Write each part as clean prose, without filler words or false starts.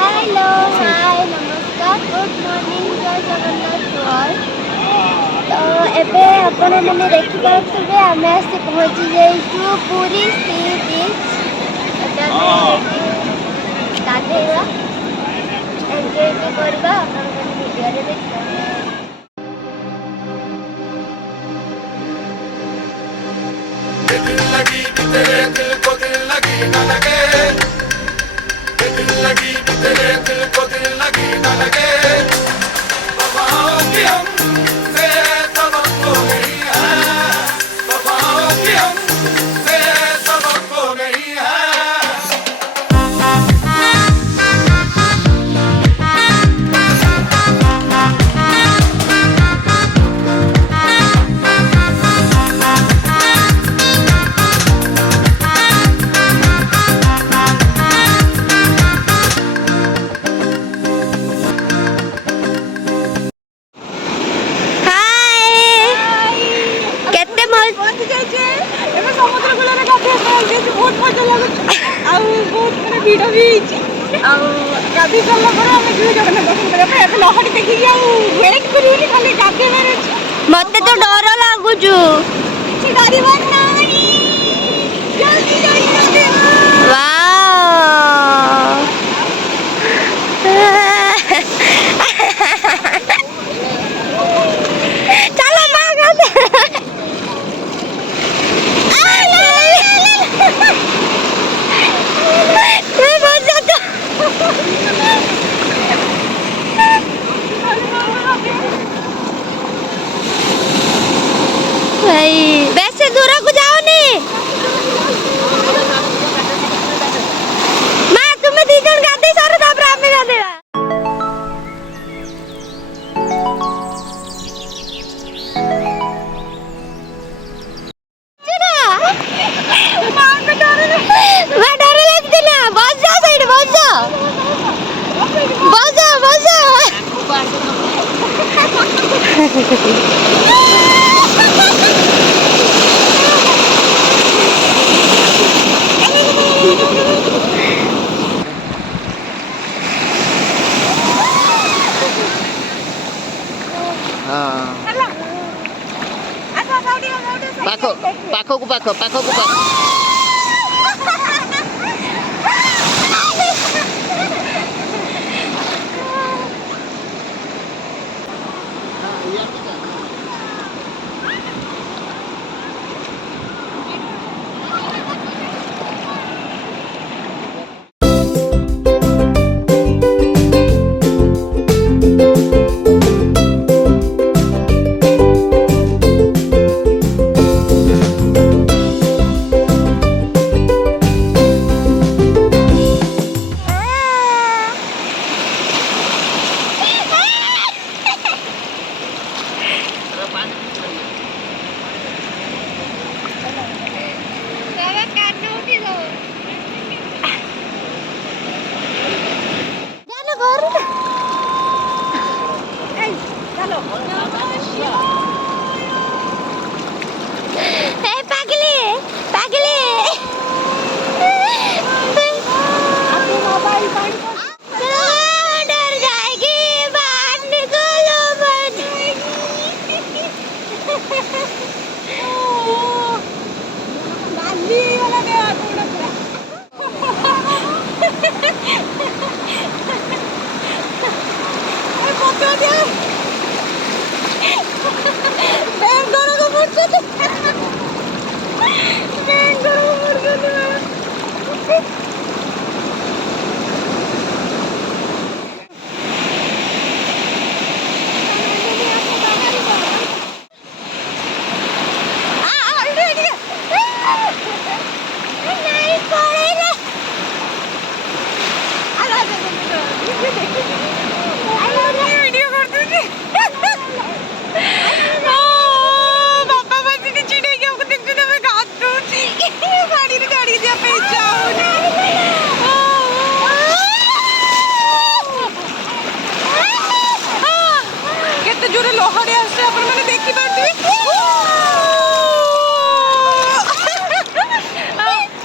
Hello hi नमस्कार good morning जय Jagannath all. तो एबे आपण मैंने देखि पाउथबे आमे आसी पहुंची जाइछु पूरी सी बीच। एबे आमे गाधेवा एंजॉय भी करबा आपण मन वीडियो रे देखबा। दिल लगी कि तेरे दिल को दिल लगी न लगे, दिल लगी कि तेरे दिल को दिल लगी न लगे। वफाओं की हमसे तवक्को नहीं है, वफाओं की हमसे तवक्को नहीं है। समुद्र कूल बहुत मजा लगुच बहुत भिड़ भी गाधी सारा जगन्नाथ दर्शन करने लहड़ी देखिए वेट कर खाली गाधेबार मते तो डर लागुचु କିଛି ଡରିବାର ନାହିଁ ଜଲ୍ଦି ଜଲ୍ଦି ଗାଧେଇବା। चलो मां गाधे भाई वैसे दूर को जाओ नहीं मां तुम्हें दी जन गाधे सारे तापर आमे गाधेवा। पाखो पाखो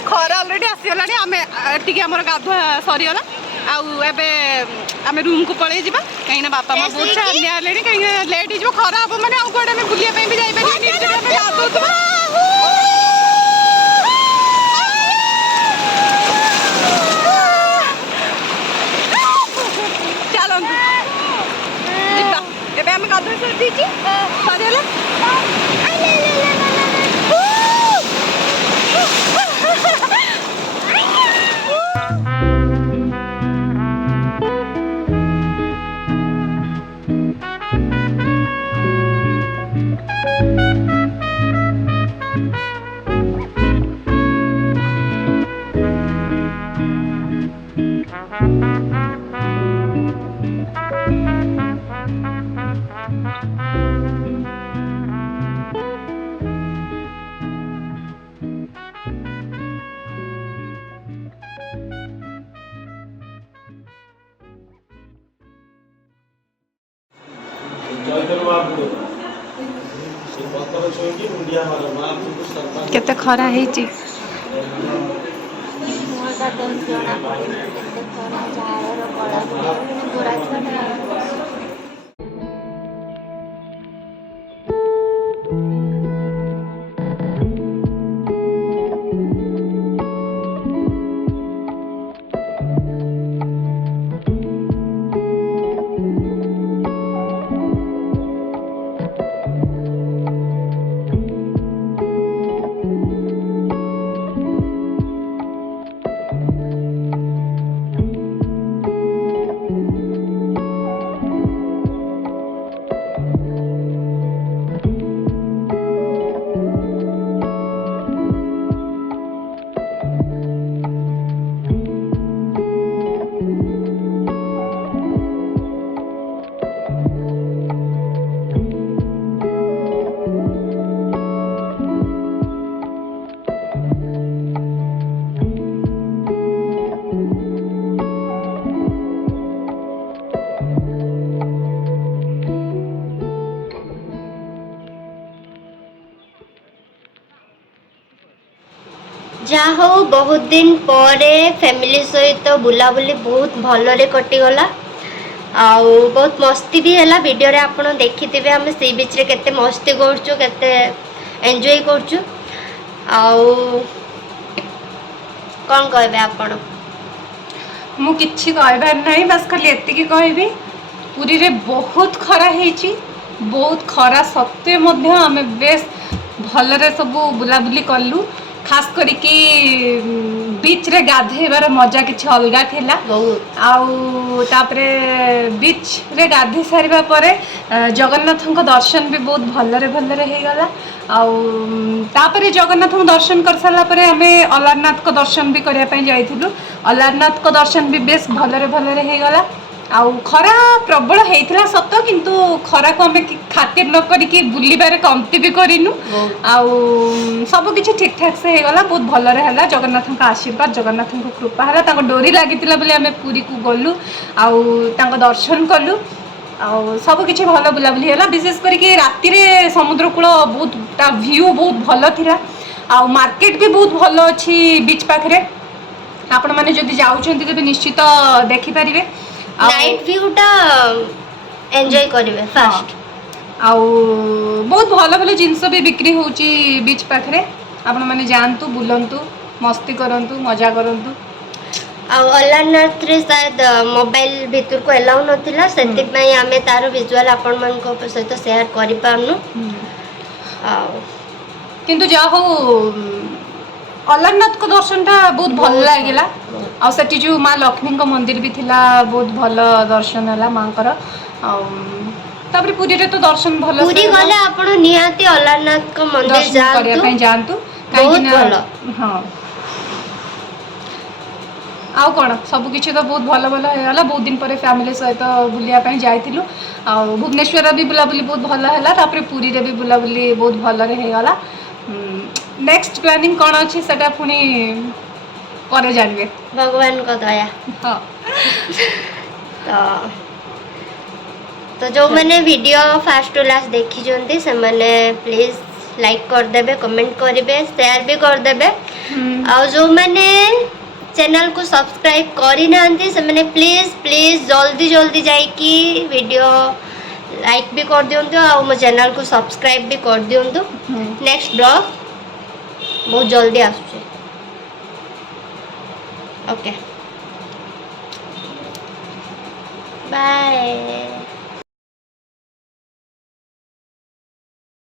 खरा अलरेडी आसीगलानी आम टी आमर गाधुआ सरीगला आबे आम रूम को पलि जा कहीं बापा माँ बहुत छानिया कहीं लेट हो खरा हम मैंने आउ कौटे बुलिया भी जापर ଏବେ ଆମେ ଗାଧୋଇ ସରିଛି ସରିଗଲା केते खरा ହେଇଛି जहा हो बहुत दिन पर फैमिली सहित बुलाबुली बहुत भलरे कटिगला आउ बहुत मस्ती भी है वीडियो रे आपण देखिथिबे हम सी बीच रे केते मस्ती करछु केते एंजॉय करछु आउ कौन कहबे आपण मु किछि कहबार नाही बस खाली एतिकी कहबी पुरी रे बहुत खरा हेची बहुत खरा सत्य मध्य आमे बेस भलरे सब बुलाबुली कलु खास करिकी बीच रे गाधेबार मजा किछि अलगा थिला आउ तापरे बीच रे गाधे सारिबा परे जगन्नाथଙ୍କ दर्शन भी बहुत भलरे हे गला आउ तापरे जगन्नाथଙ୍କ दर्शन कर साला परे हमें अलारनाथ को दर्शन भी करिया पई जाइथिलु अलारनाथ को दर्शन भी बेस भलरे हे गला आउ खरा प्रबल हेइथिला सत किंतु खरा को हमें खातिर न करी कि बुलीबारे कमती भी करिनु आउ सब किछि ठीक ठाक से हे गला बहुत भलरे हला जगन्नाथଙ୍କ आशीर्वाद जगन्नाथଙ୍କ कृपा हला ताको डोरी लागितिला बोले हमें पुरी को गलु आउ ताको दर्शन कलु आउ सब किछि भलो बुलाबुली हला विशेष करी कि राति रे समुद्र कूल बहुत ता व्यू बहुत भलो थिला आउ मार्केट भी बहुत भलो अछि बीच पाखरे आपण माने जदी जाउछंती तबे निश्चित देखि परिबे नाइट व्यू टा एंजॉय करिवे फास्ट आउ बहुत भलो भलो जिंस भी बिक्री होची बीच पाखरे आपण माने जानतु बुलंतु मस्ती करंतु मजा करंतु आउ अलारनाथ रे शायद मोबाइल भीतर को अलाउ नथिला सेति पई हमें तार विजुअल आपण मन को सहित शेयर करि पारनु आउ किंतु जा हो अलारनाथ को दर्शन टा बहुत भल लागिला आ सेठी जो माँ लक्ष्मी को मंदिर भी थिला बहुत भल दर्शन हला माँ कर तापर पुरी रे तो दर्शन भल पुरी गले आपण निहाती अलारनाथ को मंदिर जानतु बहुत भल हां आउ कौन सब किसी तो बहुत भल भल होगा बहुत दिन पर फैमिली सहित बुलाया जाइलु आ भुवनेश्वर भी बुलाबुली बहुत भल है पुरी रे भी बुलाबुली बहुत भल होगा नेक्स्ट प्लानिंग कौन अच्छी सेटा पुणी पर जानवे भगवान को दया हाँ तो जो मैंने वीडियो फास्ट टू लास्ट देखी जोंती से मैंने प्लीज लाइक कर देबे कमेंट करिवे शेयर भी कर देबे आ जो मैंने चैनल को सब्सक्राइब करी नांती से मैंने प्लीज प्लीज जल्दी जल्दी जाइकी वीडियो लाइक भी कर दियंतु आ मो चैनल को सब्सक्राइब भी कर दियंतु। नेक्स्ट ब्लॉग बहुत जल्दी आसुचे। Okay bye.